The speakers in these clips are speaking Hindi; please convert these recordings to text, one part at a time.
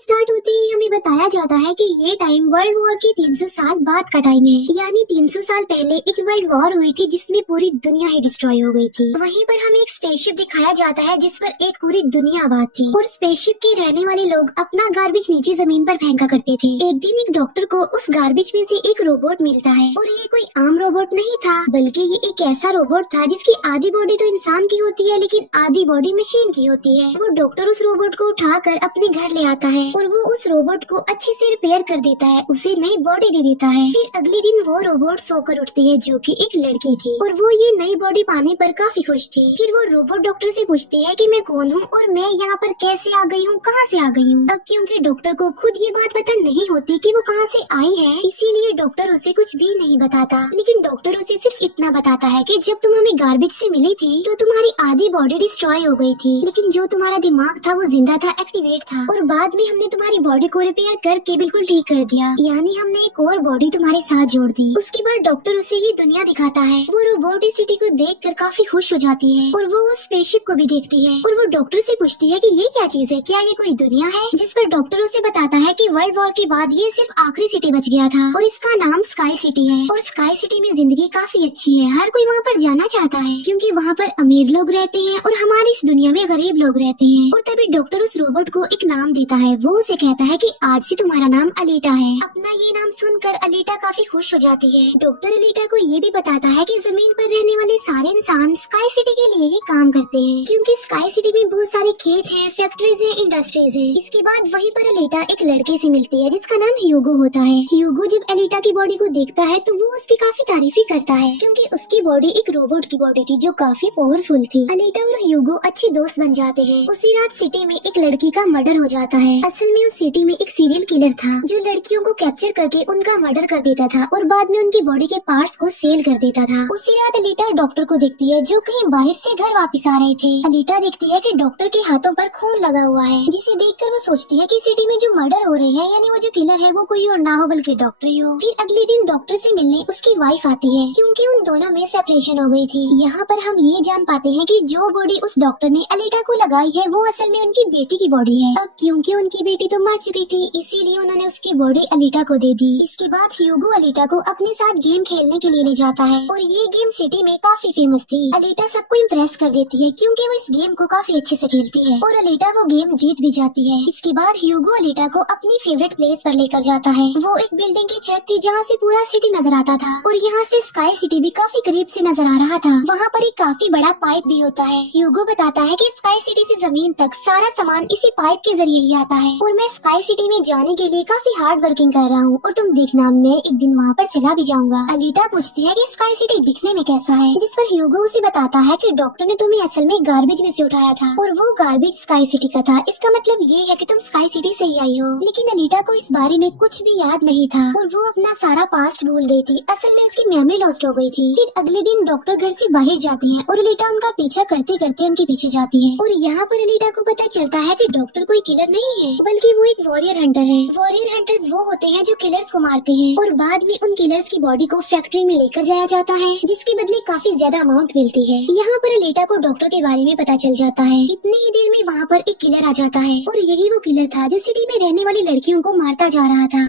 स्टार्ट होते ही हमें बताया जाता है कि ये टाइम वर्ल्ड वॉर के 300 साल बाद का टाइम है। यानी 300 साल पहले एक वर्ल्ड वॉर हुई थी जिसमें पूरी दुनिया ही डिस्ट्रॉय हो गई थी। वहीं पर हमें एक स्पेसशिप दिखाया जाता है जिस पर एक पूरी दुनिया आबाद थी और स्पेसशिप के रहने वाले लोग अपना गार्बेज नीचे जमीन पर फेंका करते थे। एक दिन एक डॉक्टर को उस गार्बेज में से एक रोबोट मिलता है और ये कोई आम रोबोट नहीं था, बल्कि ये एक ऐसा रोबोट था जिसकी आधी बॉडी तो इंसान की होती है लेकिन आधी बॉडी मशीन की होती है। वो डॉक्टर उस रोबोट को उठाकर अपने घर ले आता है और वो उस रोबोट को अच्छे से रिपेयर कर देता है, उसे नई बॉडी दे देता है। फिर अगले दिन वो रोबोट सोकर उठती है जो कि एक लड़की थी और वो ये नई बॉडी पाने पर काफी खुश थी। फिर वो रोबोट डॉक्टर से पूछती है कि मैं कौन हूँ और मैं यहाँ पर कैसे आ गई हूँ, कहाँ से आ गई हूँ। अब क्योंकि डॉक्टर को खुद ये बात पता नहीं होती कि वो कहाँ से आई है, इसीलिए डॉक्टर उसे कुछ भी नहीं बताता। लेकिन डॉक्टर उसे सिर्फ इतना बताता है कि जब तुम हमें गार्बेज से मिली थी तो तुम्हारी आधी बॉडी डिस्ट्रॉय हो गई थी, लेकिन जो तुम्हारा दिमाग था वो जिंदा था, एक्टिवेट था, और बाद में हमने तुम्हारी बॉडी को रिपेयर करके बिल्कुल ठीक कर दिया। यानी हमने एक और बॉडी तुम्हारे साथ जोड़ दी। उसके बाद डॉक्टर उसे ये दुनिया दिखाता है। वो रोबोट इस सिटी को देखकर काफी खुश हो जाती है और वो उस स्पेसशिप को भी देखती है और वो डॉक्टर से पूछती है कि ये क्या चीज है, क्या ये कोई दुनिया है। जिस पर डॉक्टर उसे बताता है कि वर्ल्ड वॉर के बाद ये सिर्फ आखिरी सिटी बच गया था और इसका नाम स्काई सिटी है। और स्काई सिटी में जिंदगी काफी अच्छी है, हर कोई वहाँ पर जाना चाहता है क्योंकि वहाँ पर अमीर लोग रहते हैं और हमारी इस दुनिया में गरीब लोग रहते हैं। और तभी डॉक्टर उस रोबोट को एक नाम देता है। वो उसे कहता है कि आज से तुम्हारा नाम अलीटा है। अपना ये नाम सुनकर अलीटा काफी खुश हो जाती है। डॉक्टर अलीटा को ये भी बताता है कि जमीन पर रहने वाले सारे इंसान स्काई सिटी के लिए ही काम करते हैं क्योंकि स्काई सिटी में बहुत सारे खेत हैं, फैक्ट्रीज हैं, इंडस्ट्रीज हैं। इसके बाद वहीं पर अलीटा एक लड़के से मिलती है जिसका नाम ह्यूगो होता है। ह्यूगो जब अलीटा की बॉडी को देखता है तो वो उसकी काफी तारीफी करता है क्योंकि उसकी बॉडी एक रोबोट की बॉडी थी जो काफी पावरफुल थी। अलीटा और ह्यूगो अच्छे दोस्त बन जाते हैं। उसी रात सिटी में एक लड़की का मर्डर हो जाता है। असल में उस सिटी में एक सीरियल किलर था जो लड़कियों को कैप्चर करके उनका मर्डर कर देता था और बाद में उनकी बॉडी के पार्ट्स को सेल कर देता था। उसी रात अलीटा डॉक्टर को देखती है जो कहीं बाहर से घर वापस आ रहे थे। अलीटा देखती है कि डॉक्टर के हाथों पर खून लगा हुआ है, जिसे देखकर वो सोचती है कि सिटी में जो मर्डर हो रहे हैं यानी वो जो किलर है वो कोई और ना हो बल्कि डॉक्टर ही हो। फिर अगले दिन डॉक्टर से मिलने उसकी वाइफ आती है क्योंकि उन दोनों में सेपरेशन हो गई थी। यहाँ पर हम ये जान पाते हैं कि जो बॉडी उस डॉक्टर ने अलीटा को लगाई है वो असल में उनकी बेटी की बॉडी है। अब क्योंकि उनकी बेटी तो मर चुकी थी इसीलिए उन्होंने उसकी बॉडी अलीटा को दे दी। इसके बाद ह्यूगो अलीटा को अपने साथ गेम खेलने के लिए ले जाता है और ये गेम सिटी में काफी फेमस थी। अलीटा सबको इम्प्रेस कर देती है क्योंकि वो इस गेम को काफी अच्छे से खेलती है और अलीटा वो गेम जीत भी जाती है। इसके बाद ह्यूगो अलीटा को अपनी फेवरेट प्लेस पर लेकर जाता है। वो एक बिल्डिंग की छत थी जहाँ से पूरा सिटी नजर आता था और यहाँ से स्काई सिटी भी काफी करीब से नजर आ रहा था। वहाँ पर एक काफी बड़ा पाइप भी होता है। ह्यूगो बताता है कि स्काई सिटी से जमीन तक सारा सामान इसी पाइप के जरिए ही आता है और मैं स्काई सिटी में जाने के लिए काफी हार्ड वर्किंग कर रहा हूँ और तुम देखना मैं एक दिन वहाँ पर चला भी जाऊंगा। अलीटा पूछती है कि स्काई सिटी दिखने में कैसा है, जिस पर ह्यूगो उसे बताता है कि डॉक्टर ने तुम्हें असल में गार्बेज में से उठाया था और वो गार्बेज स्काई सिटी का था। इसका मतलब ये है कि तुम स्काई सिटी से ही आई हो। लेकिन अलीटा को इस बारे में कुछ भी याद नहीं था और वो अपना सारा पास्ट भूल गई थी। असल में उसकी मेमोरी लॉस्ट हो गई थी। फिर अगले दिन डॉक्टर घर से बाहर जाते हैं और अलीटा उनका पीछा करते करते उनके पीछे जाती है और यहाँ पर अलीटा को पता चलता है कि डॉक्टर कोई किलर नहीं है बल्कि वो एक वॉरियर हंटर है। वॉरियर हंटर्स वो होते हैं जो किलर्स को मारते हैं और बाद में उन किलर्स की बॉडी को फैक्ट्री में लेकर जाया जाता है जिसके बदले काफी ज्यादा अमाउंट मिलती है। यहाँ पर अलीटा को डॉक्टर के बारे में पता चल जाता है। इतनी ही देर में वहाँ पर एक किलर आ जाता है और यही वो किलर था जो सिटी में रहने वाली लड़कियों को मारता जा रहा था।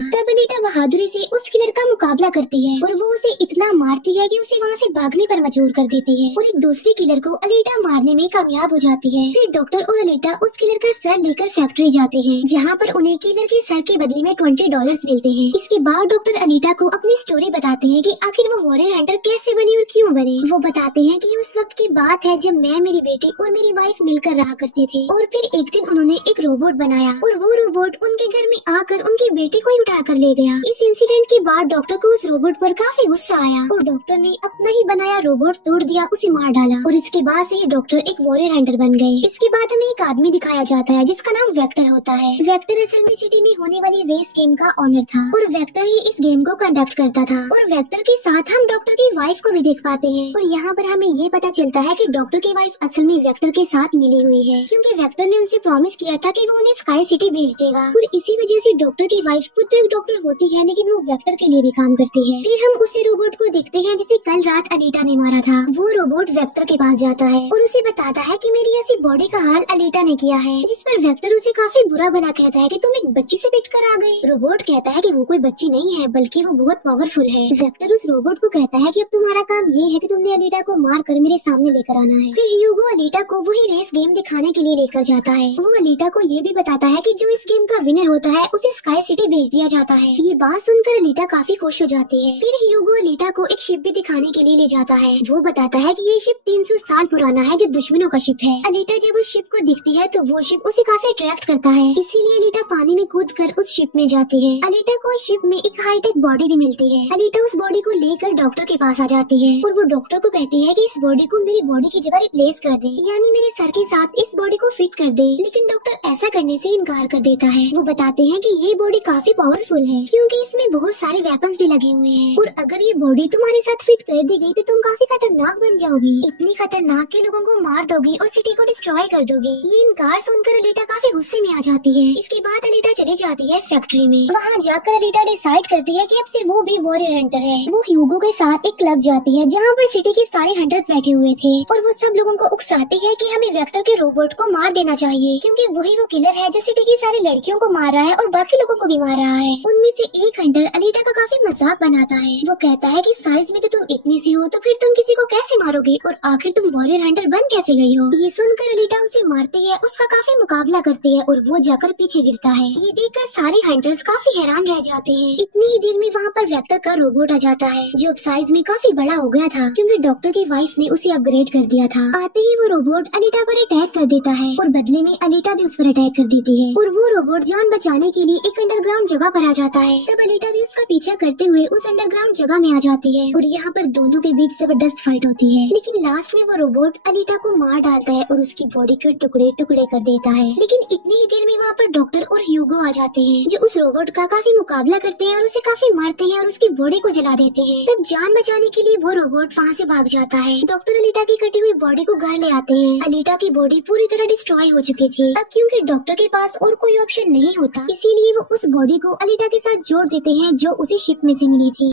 तब अलीटा बहादुरी से उस किलर का मुकाबला करती है और वो उसे इतना मारती है कि उसे वहाँ से भागने पर मजबूर कर देती है और एक दूसरे किलर को अलीटा मारने में कामयाब हो जाती है। फिर डॉक्टर और अलीटा उस किलर का सर लेकर फैक्ट्री जाते हैं जहाँ पर उन्हें किलर के सर के बदले में $20 मिलते हैं। इसके बाद डॉक्टर अलीटा को अपनी स्टोरी बताते हैं कि आखिर वो वॉरियर हंटर कैसे बनी और क्यों बने। वो बताते हैं कि उस वक्त की बात है जब मैं, मेरी बेटी और मेरी वाइफ मिलकर रहा करते थे और फिर एक दिन उन्होंने एक रोबोट बनाया और वो रोबोट उनके घर में आकर उनकी बेटी को कर ले गया। इस इंसिडेंट के बाद डॉक्टर को उस रोबोट पर काफी गुस्सा आया और डॉक्टर ने अपना ही बनाया रोबोट तोड़ दिया, उसे मार डाला और इसके बाद से ही डॉक्टर एक वॉरियर हंटर बन गए। इसके बाद हमें एक आदमी दिखाया जाता है जिसका नाम वेक्टर होता है। वेक्टर असल में सिटी में होने वाली रेस गेम का ऑनर था और वेक्टर ही इस गेम को कंडक्ट करता था और वेक्टर के साथ हम डॉक्टर की वाइफ को भी देख पाते हैं और यहाँ पर हमें ये पता चलता है कि डॉक्टर की वाइफ असल में वेक्टर के साथ मिली हुई है क्योंकि वेक्टर ने उनसे प्रॉमिस किया था कि वो उन्हें स्काई सिटी भेज देगा और इसी वजह से डॉक्टर की वाइफ खुद तो एक डॉक्टर होती है लेकिन वो वेक्टर के लिए भी काम करती है। फिर हम उसी रोबोट को देखते हैं जिसे कल रात अलीटा ने मारा था। वो रोबोट वेक्टर के पास जाता है और उसे बताता है कि मेरी ऐसी बॉडी का हाल अलीटा ने किया है, जिस पर वेक्टर उसे काफी बुरा भला कहता है कि तुम एक बच्ची से पिट कर आ गए। रोबोट कहता है कि वो कोई बच्ची नहीं है बल्कि वो बहुत पावरफुल है। वेक्टर उस रोबोट को कहता है कि अब तुम्हारा काम ये है कि तुमने अलीटा को मार कर मेरे सामने लेकर आना है। फिर ह्यूगो अलीटा को वही रेस गेम दिखाने के लिए लेकर जाता है। वो अलीटा को ये भी बताता है कि जो इस गेम का विनर होता है उसे स्काई सिटी भेज दिया जाता है। ये बात सुनकर अलीटा काफी खुश हो जाती है। फिर ह्यूगो अलीटा को एक शिप भी दिखाने के लिए ले जाता है। वो बताता है कि ये शिप 300 साल पुराना है जो दुश्मनों का शिप है। अलीटा जब उस शिप को दिखती है तो वो शिप उसे काफी अट्रैक्ट करता है, इसीलिए अलीटा पानी में कूद कर उस शिप में जाती है। अलीटा को उस शिप में एक हाईटेक बॉडी भी मिलती है। अलीटा उस बॉडी को लेकर डॉक्टर के पास आ जाती है और वो डॉक्टर को कहती है कि इस बॉडी को मेरी बॉडी की जगह रिप्लेस कर दे, यानी मेरे सर के साथ इस बॉडी को फिट कर दे। लेकिन डॉक्टर ऐसा करने से इनकार कर देता है। वो बताते हैं कि ये बॉडी काफी पावरफुल है क्योंकि इसमें बहुत सारे वेपन्स भी लगे हुए हैं और अगर ये बॉडी तुम्हारे साथ फिट कर दी गई तो तुम काफी खतरनाक बन जाओगी। इतनी खतरनाक के लोगों को मार दोगी और सिटी को डिस्ट्रॉय कर दोगी। ये इनकार सुनकर अलीटा काफी गुस्से में आ जाती है। इसके बाद अलीटा चली जाती है फैक्ट्री में। वहाँ जाकर अलीटा डिसाइड करती है कि अब से वो भी वॉरियर हंटर है। वो ह्यूगो के साथ एक क्लब जाती है जहाँ पर सिटी के सारे हंटर्स बैठे हुए थे और वो सब लोगों को उकसाती है कि हमें वेक्टर के रोबोट को मार देना चाहिए क्योंकि वही वो किलर है जो सिटी की सारी लड़कियों को मार रहा है और बाकी लोगों को भी मार रहा है। उनमें से एक हंटर अलीटा का काफी मजाक बनाता है। वो कहता है कि साइज में तो तुम इतनी सी हो तो फिर तुम किसी को कैसे मारोगे और आखिर तुम वॉरियर हंटर बन कैसे गई हो। ये सुनकर अलीटा उसे मारती है, उसका काफी मुकाबला करती है और वो जाकर पीछे गिरता है। ये देखकर सारे हंटर्स काफी हैरान रह जाते हैं। इतनी ही देर में वहाँ पर वेक्टर का रोबोट आ जाता है जो अब साइज में काफी बड़ा हो गया था क्योंकि डॉक्टर की वाइफ ने उसे अपग्रेड कर दिया था। आते ही वो रोबोट अलीटा पर अटैक कर देता है और बदले में अलीटा भी उस पर अटैक कर देती है और वो रोबोट जान बचाने के लिए एक अंडरग्राउंड जगह पर आ जाता है। तब अलीटा भी उसका पीछा करते हुए उस अंडरग्राउंड जगह में आ जाती है और यहाँ पर दोनों के बीच जबरदस्त फाइट होती है। लेकिन लास्ट में वो रोबोट अलीटा को मार डालता है और उसकी बॉडी के टुकड़े टुकड़े कर देता है। लेकिन इतनी ही देर में वहाँ पर डॉक्टर और ह्यूगो आ जाते हैं जो उस रोबोट का काफी मुकाबला करते हैं और उसे काफी मारते हैं और उसकी बॉडी को जला देते हैं। तब जान बचाने के लिए वो रोबोट वहाँ से भाग जाता है। डॉक्टर अलीटा की कटी हुई बॉडी को घर ले आते हैं। अलीटा की बॉडी पूरी तरह डिस्ट्रॉय हो चुकी थी। अब क्योंकि डॉक्टर के पास और कोई ऑप्शन नहीं होता इसीलिए वो उस बॉडी को अलीटा के साथ जोड़ देते हैं जो उसे शिप में से मिली थी।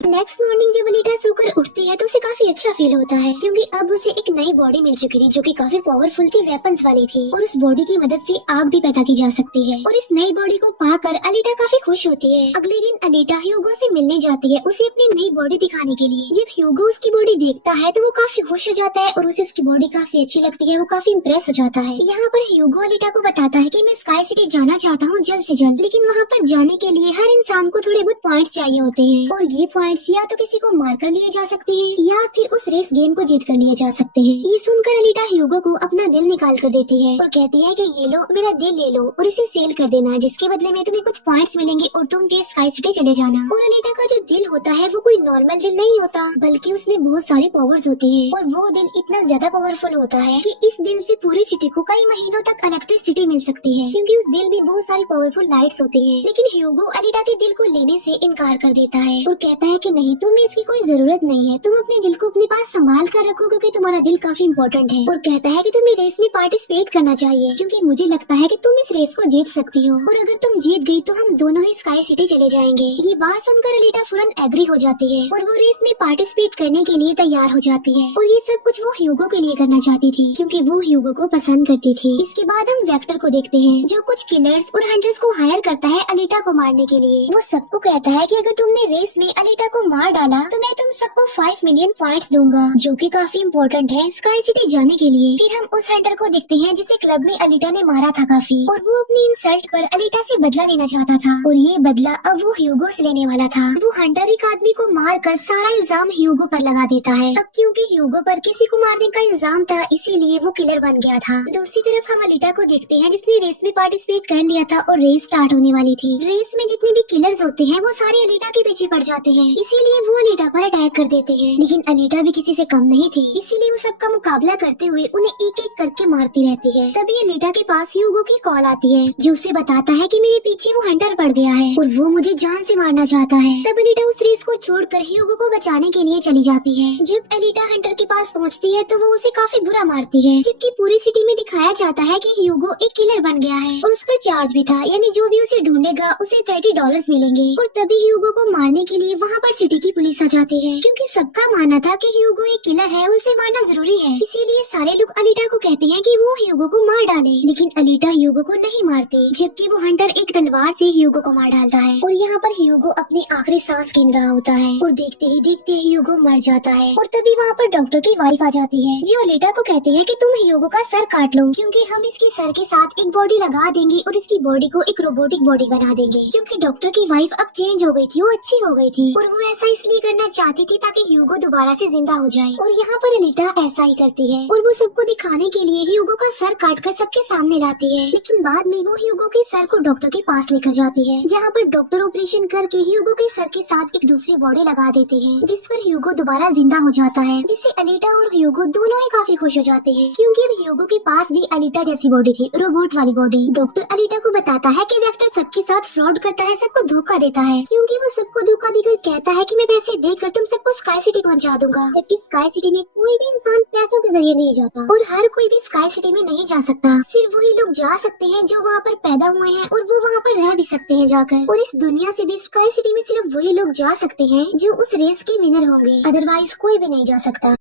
नेक्स्ट मॉर्निंग जब अलीटा सोकर उठती है तो उसे काफी अच्छा फील होता है क्योंकि अब उसे एक नई बॉडी मिल चुकी थी जो कि काफी पावरफुल थी, वेपन्स वाली थी और उस बॉडी की मदद से आग भी पैदा की जा सकती है और इस नई बॉडी को पाकर अलीटा काफी खुश होती है। अगले दिन अलीटा ह्यूगो से मिलने जाती है उसे अपनी नई बॉडी दिखाने के लिए। जब ह्यूगो उसकी बॉडी देखता है तो वो काफी खुश हो जाता है और उसे उसकी बॉडी काफी अच्छी लगती है। वो काफी इम्प्रेस हो जाता है। यहाँ पर ह्यूगो अलीटा को बताता है कि मैं स्काई सिटी जाना चाहता हूँ जल्द से जल्द, लेकिन वहाँ पर जाने के लिए हर इंसान को थोड़े बहुत पॉइंट्स चाहिए होते हैं और ये पॉइंट्स या तो किसी को मार कर लिए जा सकते हैं या फिर उस रेस गेम को जीत कर लिए जा सकते हैं। ये सुनकर अलीटा ह्यूगो को अपना दिल निकाल कर देती है और कहती है कि ये लो मेरा दिल ले लो और इसे सेल कर देना, जिसके बदले में तुम्हें कुछ पॉइंट्स मिलेंगे और तुम भी स्काई सिटी चले जाना। और अलीटा का जो दिल होता है वो कोई नॉर्मल दिल नहीं होता बल्कि उसमें बहुत सारी पावर्स होती है और वो दिल इतना ज्यादा पावरफुल होता है कि इस दिल से पूरी सिटी को कई महीनों तक इलेक्ट्रिसिटी मिल सकती है क्योंकि उस दिल में बहुत सारी पावरफुल लाइट्स होती है। लेकिन ह्यूगो अलीटा के दिल को लेने से इनकार कर देता है और कहता है कि नहीं, तुम्हें इसकी कोई जरूरत नहीं है, तुम अपने दिल को अपने पास संभाल कर रखो क्योंकि तुम्हारा दिल काफी इम्पोर्टेंट है। और कहता है कि तुम्हें रेस में पार्टिसिपेट करना चाहिए क्योंकि मुझे लगता है कि तुम इस रेस को जीत सकती हो और अगर तुम जीत गई तो हम दोनों ही स्काई सिटी चले जाएंगे। ये बात सुनकर अलीटा फौरन एग्री हो जाती है और वो रेस में पार्टिसिपेट करने के लिए तैयार हो जाती है और ये सब कुछ वो ह्यूगो के लिए करना चाहती थी क्योंकि वो ह्यूगो को पसंद करती थी। इसके बाद हम वेक्टर को देखते हैं जो कुछ किलर्स और हंटर्स को हायर करता है अलीटा को मारने के लिए। वो सबको कहता है कि अगर तुमने रेस में अलीटा को मार डाला तो मैं तुम सबको 5 मिलियन पॉइंट्स दूंगा जो कि काफी इम्पोर्टेंट है स्काई सिटी जाने के लिए। फिर हम उस हंटर को देखते हैं जिसे क्लब में अलीटा ने मारा था काफी और वो अपनी इंसल्ट पर अलीटा से बदला लेना चाहता था और ये बदला अब वो ह्यूगो से लेने वाला था। वो हंटर एक आदमी को मार कर सारा इल्जाम ह्यूगो पर लगा देता है। अब क्योंकि ह्यूगो पर किसी को मारने का इल्जाम था इसीलिए वो किलर बन गया था। दूसरी तरफ हम अलीटा को देखते हैं जिसने रेस में पार्टिसिपेट कर लिया था और रेस स्टार्ट होने वाली थी। रेस में जितने भी किलर्स होते हैं वो सारे अलीटा के पीछे पड़ जाते हैं। इसीलिए वो अलीटा पर अटैक कर देते हैं। लेकिन अलीटा भी किसी से कम नहीं थी, इसीलिए वो सबका मुकाबला करते हुए उन्हें एक एक करके मारती रहती है। तभी अलीटा के पास ह्यूगो की कॉल आती है, जो उसे बताता है कि मेरे पीछे वो हंटर पड़ गया है और वो मुझे जान से मारना चाहता है। तब अलीटा उस रेस को छोड़कर ह्यूगो को बचाने के लिए चली जाती है। जब अलीटा हंटर के पास पहुंचती है तो वो उसे काफी बुरा मारती है, जबकि पूरी सिटी में दिखाया जाता है कि ह्यूगो एक किलर बन गया है और उस पर चार्ज भी था, यानी जो भी उसे ढूंढेगा उसे $30 मिलेंगे। और तभी ह्यूगो को मारने के लिए वहाँ पर सिटी की पुलिस आ जाती है, क्योंकि सबका मानना था कि ह्यूगो एक किलर है, उसे मारना जरूरी है। इसीलिए सारे लोग अलीटा को कहते हैं कि वो ह्यूगो को मार डाले, लेकिन अलीटा ह्यूगो को नहीं मारती, जबकि वो हंटर एक तलवार से ह्यूगो को मार डालता है। और यहाँ पर ह्यूगो अपनी आखिरी सांस गिन रहा होता है और देखते ही देखते ह्यूगो मर जाता है। और तभी वहाँ पर डॉक्टर की वाइफ आ जाती है, जो अलीटा को कहती है कि तुम ह्यूगो का सर काट लो, क्योंकि हम इसके सर के साथ एक बॉडी लगा देंगे और इसकी बॉडी को एक रोबोटिक बॉडी बना देंगे। क्योंकि डॉक्टर की वाइफ अब चेंज हो गई थी, वो अच्छी हो गई थी और वो ऐसा इसलिए करना चाहती थी ताकि ह्यूगो दोबारा से जिंदा हो जाए। और यहाँ पर अलीटा ऐसा ही करती है और वो सबको दिखाने के लिए ह्यूगो का सर काटकर सबके सामने लाती है। लेकिन बाद में वो ह्यूगो के सर को डॉक्टर के पास लेकर जाती है, जहाँ पर डॉक्टर ऑपरेशन करके ह्यूगो के सर के साथ एक दूसरी बॉडी लगा देते हैं, जिस पर ह्यूगो दोबारा जिंदा हो जाता है, जिससे अलीटा और ह्यूगो दोनों ही काफी खुश हो जाते हैं, क्योंकि अब ह्यूगो के पास भी अलीटा जैसी बॉडी थी, रोबोट वाली बॉडी। डॉक्टर अलीटा को बताता है कि वेक्टर सबके साथ फ्रॉड करता है, सबको धोखा देता है, क्योंकि वो सबको धोखा देकर कहता है कि मैं पैसे देकर तुम सबको स्काई सिटी पहुंचा दूंगा, जबकि स्काई सिटी में कोई भी इंसान पैसों के जरिए नहीं जाता और हर कोई भी स्काई सिटी में नहीं जा सकता। सिर्फ वही लोग जा सकते हैं जो वहाँ पर पैदा हुए हैं और वो वहाँ पर रह भी सकते हैं जाकर। और इस दुनिया से भी स्काई सिटी में सिर्फ वही लोग जा सकते हैं जो उस रेस के विनर होंगे, अदरवाइज कोई भी नहीं जा सकता।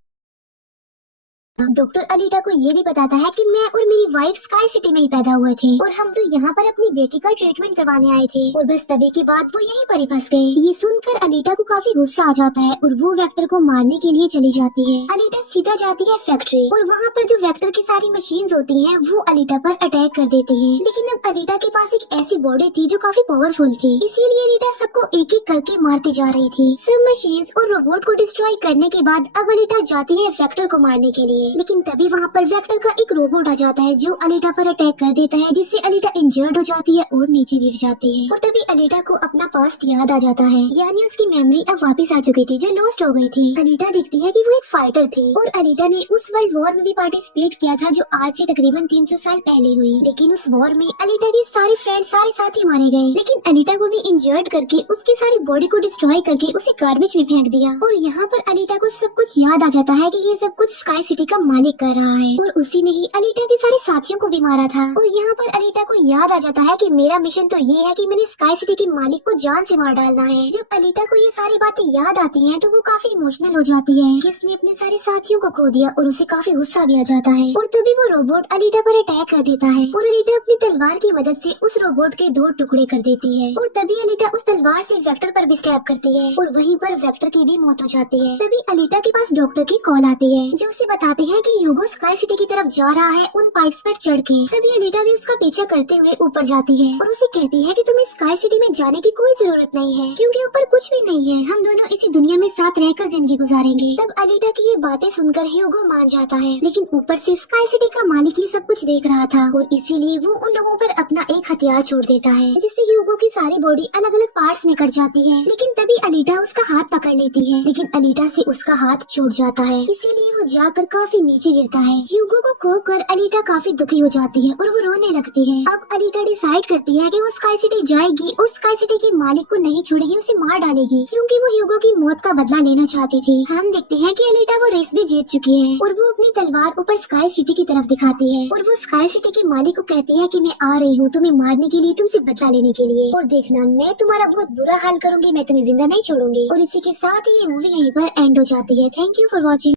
डॉक्टर अलीटा को ये भी बताता है कि मैं और मेरी वाइफ स्काई सिटी में ही पैदा हुए थे और हम तो यहाँ पर अपनी बेटी का ट्रीटमेंट करवाने आए थे, और बस तभी के बाद वो यहीं पर ही फंस गए। ये सुनकर अलीटा को काफी गुस्सा आ जाता है और वो वेक्टर को मारने के लिए चली जाती है। अलीटा सीधा जाती है फैक्ट्री और वहाँ पर जो वेक्टर की सारी मशीन्स होती हैं वो अलीटा पर अटैक कर देती हैं। लेकिन अब अलीटा के पास एक ऐसी बॉडी थी जो काफी पावरफुल थी, इसीलिए अलीटा सबको एक एक करके मारती जा रही थी। सब मशीन्स और रोबोट को डिस्ट्रॉय करने के बाद अब अलीटा जाती है वेक्टर को मारने के लिए। लेकिन तभी वहाँ पर वेक्टर का एक रोबोट आ जाता है जो अलीटा पर अटैक कर देता है, जिससे अलीटा इंजर्ड हो जाती है और नीचे गिर जाती है। और तभी अलीटा को अपना पास्ट याद आ जाता है, यानी उसकी मेमोरी अब वापस आ चुकी थी जो लॉस्ट हो गई थी। अलीटा देखती है कि वो एक फाइटर थी और अलीटा ने उस वर्ल्ड वॉर में भी पार्टिसिपेट किया था जो आज से तकरीबन 300 साल पहले हुई। लेकिन उस वॉर में अलीटा के सारे फ्रेंड सारे साथी मारे गए, लेकिन अलीटा को भी इंजर्ड करके उसकी सारी बॉडी को डिस्ट्रॉय करके उसे गार्बेज में फेंक दिया। और यहाँ पर अलीटा को सब कुछ याद आ जाता है कि ये सब कुछ स्काई सिटी का मालिक कर रहा है और उसी ने ही अलीटा के सारे साथियों को भी मारा था। और यहाँ पर अलीटा को याद आ जाता है कि मेरा मिशन तो ये है कि मैंने स्काई सिटी के मालिक को जान से मार डालना है। जब अलीटा को ये सारी बातें याद आती हैं तो वो काफी इमोशनल हो जाती है कि उसने अपने सारे साथियों को खो दिया और उसे काफी गुस्सा भी आ जाता है। और तभी वो रोबोट अलीटा पर अटैक कर देता है और अलीटा अपनी तलवार की मदद से उस रोबोट के 2 टुकड़े कर देती है। और तभी अलीटा उस तलवार से वेक्टर पर भी स्टैब करती है और वहीं पर वेक्टर की भी मौत हो जाती है। तभी अलीटा के पास डॉक्टर की कॉल आती है जो उसे बताते हैं कि ह्यूगो स्काई सिटी की तरफ जा रहा है उन पाइप्स पर चढ़ के। तभी अलीटा भी उसका पीछा करते हुए ऊपर जाती है और उसे कहती है कि तुम्हें स्काई सिटी में जाने की कोई जरूरत नहीं है, क्योंकि ऊपर कुछ भी नहीं है, हम दोनों इसी दुनिया में साथ रहकर जिंदगी गुजारेंगे। तब अलीटा की ये बातें सुनकर ह्यूगो मान जाता है, लेकिन ऊपर से स्काई सिटी का मालिक ही सब कुछ देख रहा था और इसीलिए वो उन लोगों पर अपना एक हथियार छोड़ देता है, जिससे ह्यूगो की सारी बॉडी अलग अलग पार्ट्स में कट जाती है। लेकिन तभी अलीटा उसका हाथ पकड़ लेती है, लेकिन अलीटा से उसका हाथ छूट जाता है, इसीलिए वो जाकर काफी नीचे गिरता है। ह्यूगो को खोकर अलीटा काफी दुखी हो जाती है और वो रोने लगती है। अब अलीटा डिसाइड करती है कि वो स्काई सिटी जाएगी और स्काई सिटी के मालिक को नहीं छोड़ेगी, उसे मार डालेगी, क्योंकि वो ह्यूगो की मौत का बदला लेना चाहती थी। हम देखते हैं कि अलीटा वो रेस भी जीत चुकी है और वो अपनी तलवार ऊपर स्काई सिटी की तरफ दिखाती है और वो स्काई सिटी के मालिक को कहती है कि मैं आ रही हूँ तुम्हें मारने के लिए, तुमसे बदला लेने के लिए, और देखना मैं तुम्हारा बहुत बुरा हाल करूंगी, मैं तुम्हें जिंदा नहीं छोड़ूंगी। और इसी के साथ ही ये मूवी यहीं पर एंड हो जाती है। Thank you for watching.